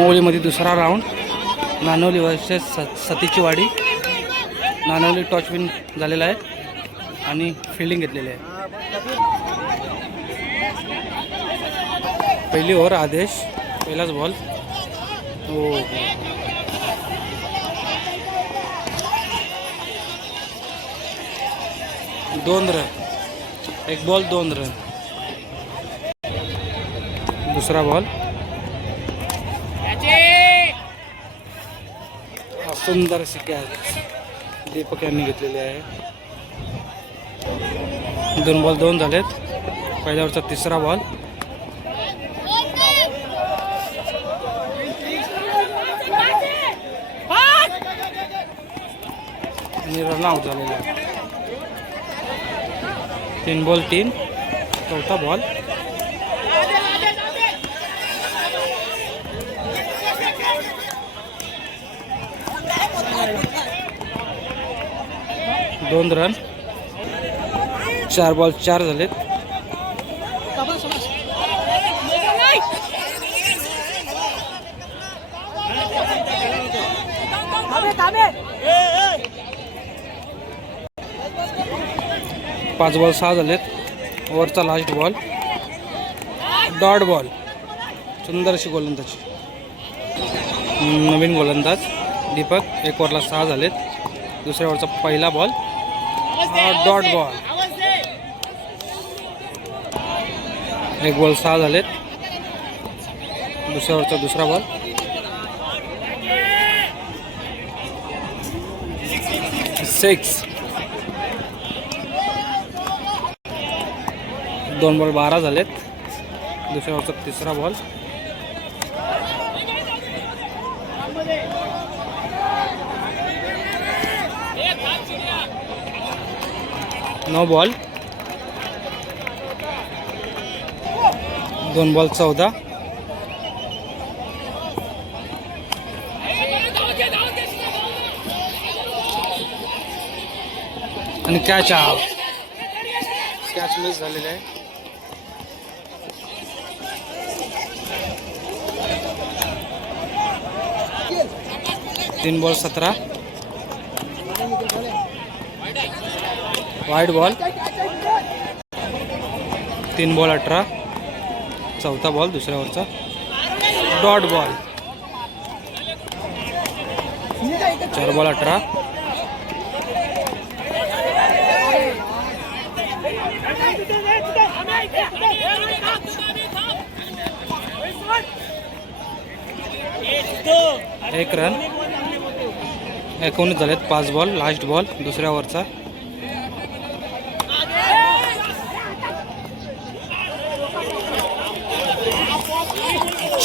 मोवलीमध्ये दुसरा round. नानवली versus स सतीची वाडी नानवली टॉच विन झालेला आहे आणि फिल्डिंग घेतलेली आहे. पहिली ओव्हर आदेश पहिलाच बॉल हो, हो दोन रन. एक बॉल दोन रन. दुसरा बॉल सुंदर अशी कॅच दीपक यांनी घेतलेली आहे. दोन बॉल दोन झालेत. पहिल्यावरचा तिसरा बॉल आणि रन आउट झालेला आहे. तीन बॉल तीन. चौथा बॉल दोन रन. चार बॉल चार झालेत. पाच बॉल सहा झालेत. वरचा लास्ट बॉल डॉट बॉल सुंदर अशी गोलंदाजी. नवीन गोलंदाज. दीपक एक ओव्हरला सहा झालेत. दुसऱ्या ओव्हरचा पहिला बॉल डॉट बॉल एक बॉल सहा झालेत. दुसऱ्या ओव्हरचा दुसरा बॉल सिक्स दोन बॉल बारा झालेत. दुसऱ्या ओव्हरचा तिसरा बॉल नऊ बॉल. दोन बॉल चौदा. आणि कॅच आउट. कॅच मिस झालेला आहे. तीन बॉल सतरा. वाईट बॉल. तीन बॉल अठरा. चौथा बॉल दुसऱ्यावरचा डॉट बॉल. चार बॉल अठरा. एक रन एकोणीस झालेत पाच बॉल लास्ट बॉल दुसऱ्या ओव्हरचा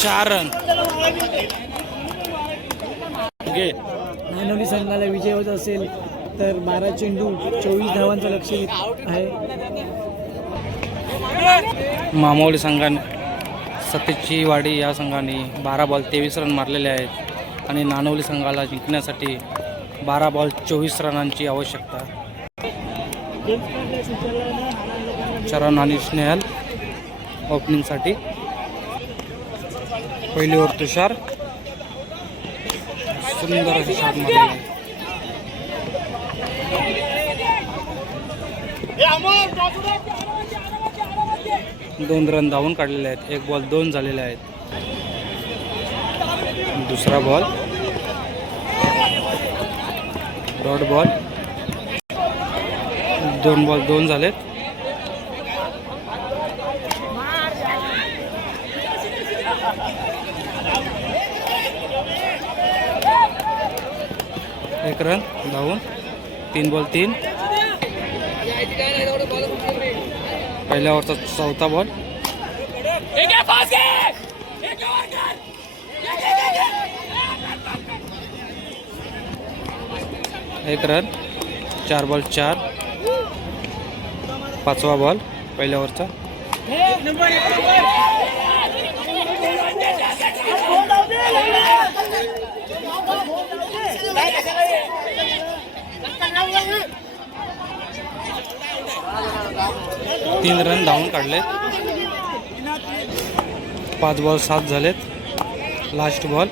चार रन घे नानवली संघाला विजय होत असेल तर बारा चेंडू चोवीस धावांचं लक्ष आहे. मामोली संघाने सतीची वाडी या संघाने बारा बॉल तेवीस रन मारलेले आहेत आणि नानवली संघाला जिंकण्यासाठी बारा बॉल चोवीस रनांची आवश्यकता. चरण आणि स्नेहल ओपनिंगसाठी पहिलीवर तुषार सुंदर असे शॉट दोन रन धावून काढलेले आहेत. एक बॉल दोन झालेले आहेत. दुसरा बॉल. Dot ball. दोन बॉल दोन झालेत. एक रन धावून. तीन बॉल तीन. पहिल्या ओव्हरचा चौथा बॉल एक रन चार बॉल चार. पाचवा बॉल पहिल्या ओव्हरचा. तीन रन धावून काढलेत. पाच बॉल सात झालेत. लास्ट बॉल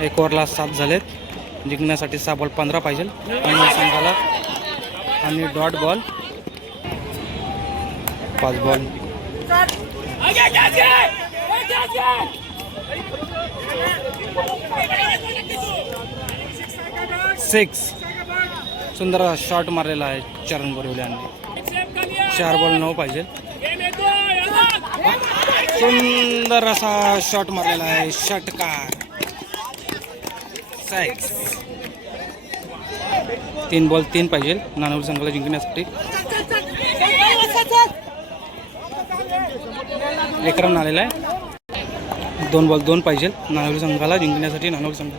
एक ओव्हरला सात झालेत. जिंकण्यासाठी सहा बॉल पंधरा पाहिजे. आणि संघाला आणि डॉट बॉल. पाच बॉल. सिक्स. सुंदर शॉट मारलेला आहे चरण बोरिवले यांनी चार बॉल नऊ पाहिजे. सुंदर असा शॉट मारलेला आहे षटकार. स्ट्राईक्स तीन बॉल तीन पाहिजे. नानवली संघाला जिंकण्यासाठी. एक रन आलेला आहे. दोन बॉल दोन पाहिजे. नानवली संघाला जिंकण्यासाठी नानवली संघ.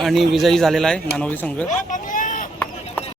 आणि विजयी झालेला आहे नानोरी संघ.